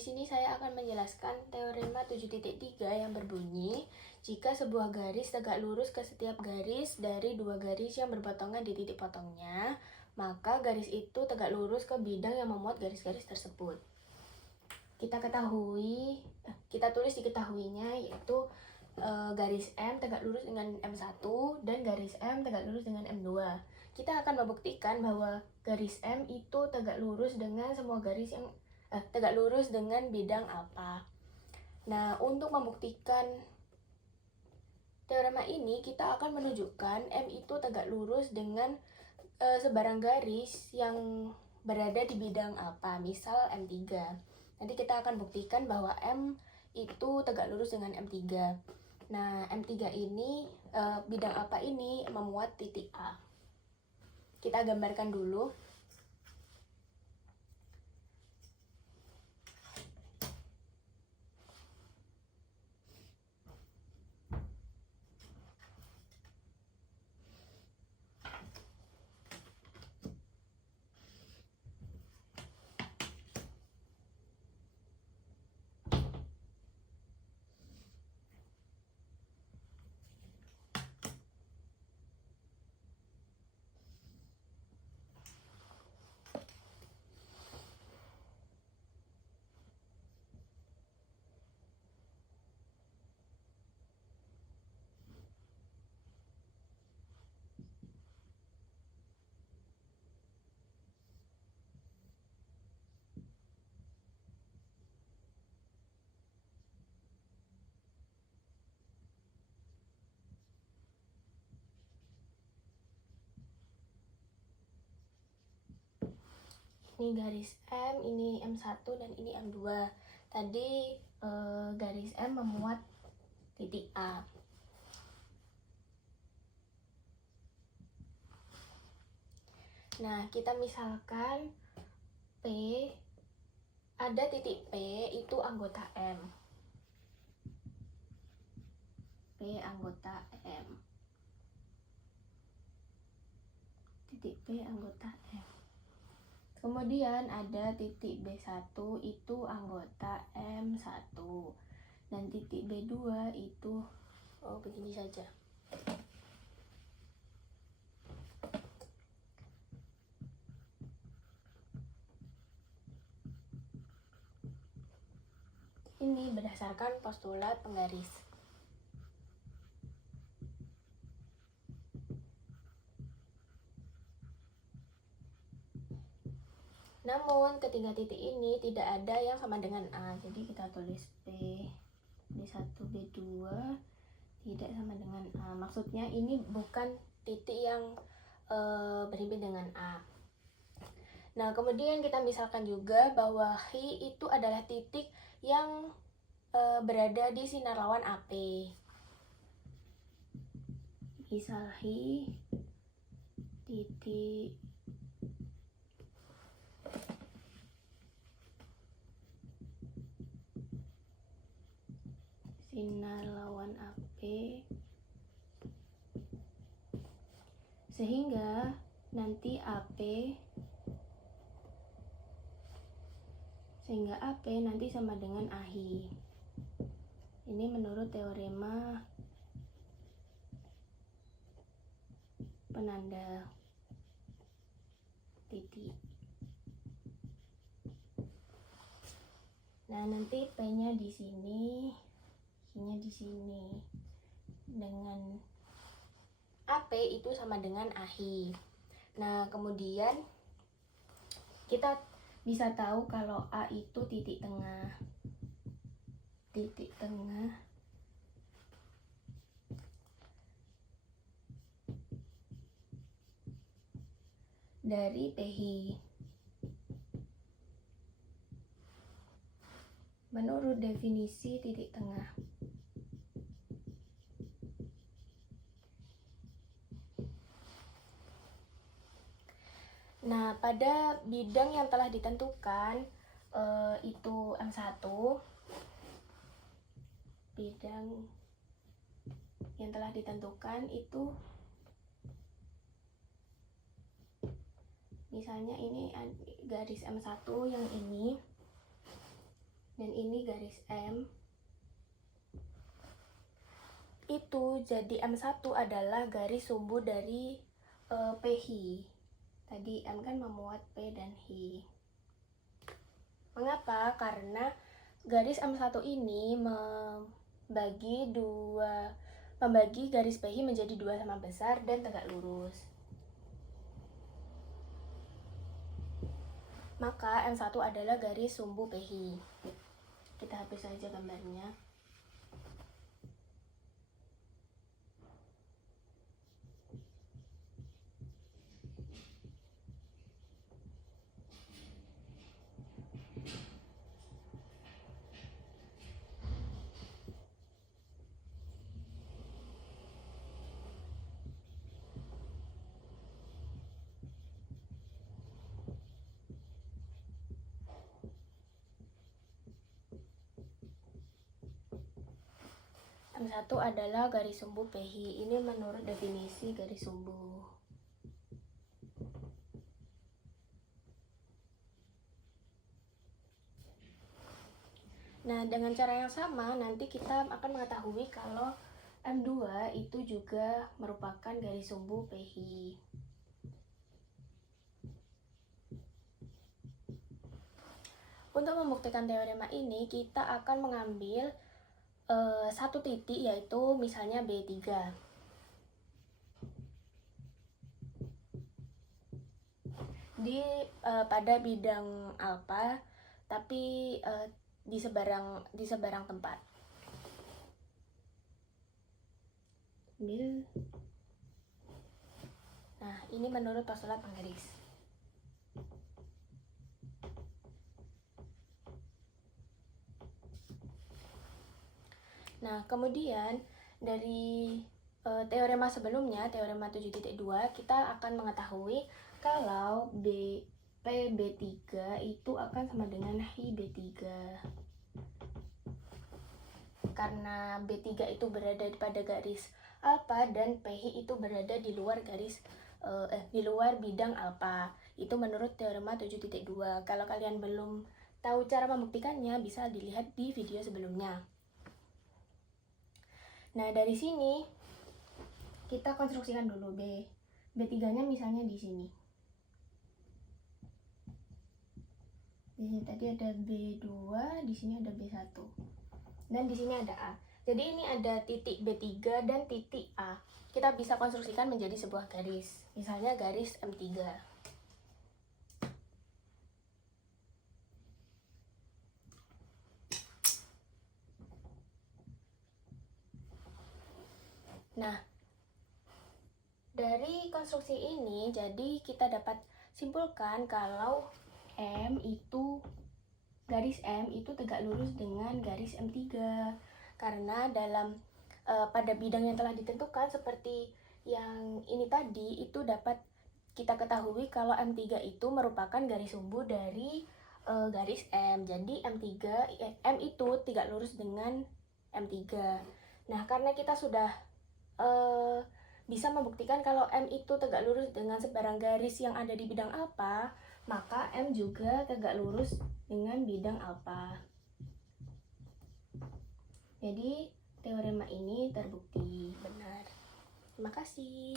sini saya akan menjelaskan teorema 7.3 yang berbunyi, jika sebuah garis tegak lurus ke setiap garis dari dua garis yang berpotongan di titik potongnya, maka garis itu tegak lurus ke bidang yang memuat garis-garis tersebut. Kita tulis diketahuinya yaitu garis M tegak lurus dengan M1 dan garis M tegak lurus dengan M2. Kita akan membuktikan bahwa garis M itu tegak lurus dengan semua garis yang tegak lurus dengan bidang apa. Nah, untuk membuktikan teorema ini, kita akan menunjukkan M itu tegak lurus dengan sebarang garis yang berada di bidang apa, misal M3. Nanti kita akan buktikan bahwa M itu tegak lurus dengan M3. Nah, M3 ini, bidang apa ini memuat titik A. Kita gambarkan dulu. Ini garis M, ini M1, dan ini M2. Tadi garis M memuat titik A. Nah, kita misalkan P, ada titik P itu anggota M. P anggota M. Titik P anggota M. Kemudian ada titik B1 itu anggota M1. Dan titik B2 itu begini saja. Ini berdasarkan postulat penggaris. Namun ketiga titik ini tidak ada yang sama dengan A. Jadi kita tulis P, B1, B2 tidak sama dengan A. Maksudnya ini bukan titik yang berhimpit dengan A. Nah, kemudian kita misalkan juga bahwa Hi itu adalah titik yang berada di sinar lawan AP. Misal Hi titik sinar lawan AP, sehingga nanti AP nanti sama dengan AHI. Ini menurut teorema penanda titik. Nah, nanti P-nya di sini, I-nya di sini. Dengan AP itu sama dengan AHI. Nah, kemudian kita bisa tahu kalau A itu titik tengah. Titik tengah dari PHI. Menurut definisi titik tengah. Nah, pada bidang yang telah ditentukan itu M1, bidang yang telah ditentukan itu misalnya ini garis M1 yang ini. dan ini garis M. Itu jadi M1 adalah garis sumbu dari PH. Tadi M kan memuat P dan H. Mengapa? Karena garis M1 ini membagi garis PH menjadi dua sama besar dan tegak lurus. Maka M1 adalah garis sumbu PH. Kita hapus saja gambarnya. M1 adalah garis sumbu PH. Ini menurut definisi garis sumbu. Nah, dengan cara yang sama, nanti kita akan mengetahui kalau M2 itu juga merupakan garis sumbu PH. Untuk membuktikan teorema ini, kita akan mengambil satu titik, yaitu misalnya B3. Pada bidang alfa, tapi di seberang tempat. Nah, ini menurut postulat penggaris. Nah, kemudian dari teorema sebelumnya, teorema 7.2, kita akan mengetahui kalau PB3 itu akan sama dengan HB3. Karena B3 itu berada pada garis alfa dan PH itu berada di luar bidang alfa. Itu menurut teorema 7.2. Kalau kalian belum tahu cara membuktikannya, bisa dilihat di video sebelumnya. Nah, dari sini kita konstruksikan dulu B3-nya misalnya di sini. Di sini tadi ada B2, di sini ada B1. Dan di sini ada A. Jadi ini ada titik B3 dan titik A. Kita bisa konstruksikan menjadi sebuah garis. Misalnya garis M3. Nah, dari konstruksi ini, jadi kita dapat simpulkan kalau garis M itu tegak lurus dengan garis M3. Karena pada bidang yang telah ditentukan seperti yang ini tadi, itu dapat kita ketahui kalau M3 itu merupakan garis sumbu dari garis M. Jadi M itu tegak lurus dengan M3. Nah, karena kita sudah bisa membuktikan kalau M itu tegak lurus dengan sebarang garis yang ada di bidang alfa, maka M juga tegak lurus dengan bidang alfa. Jadi teorema ini terbukti benar. Terima kasih.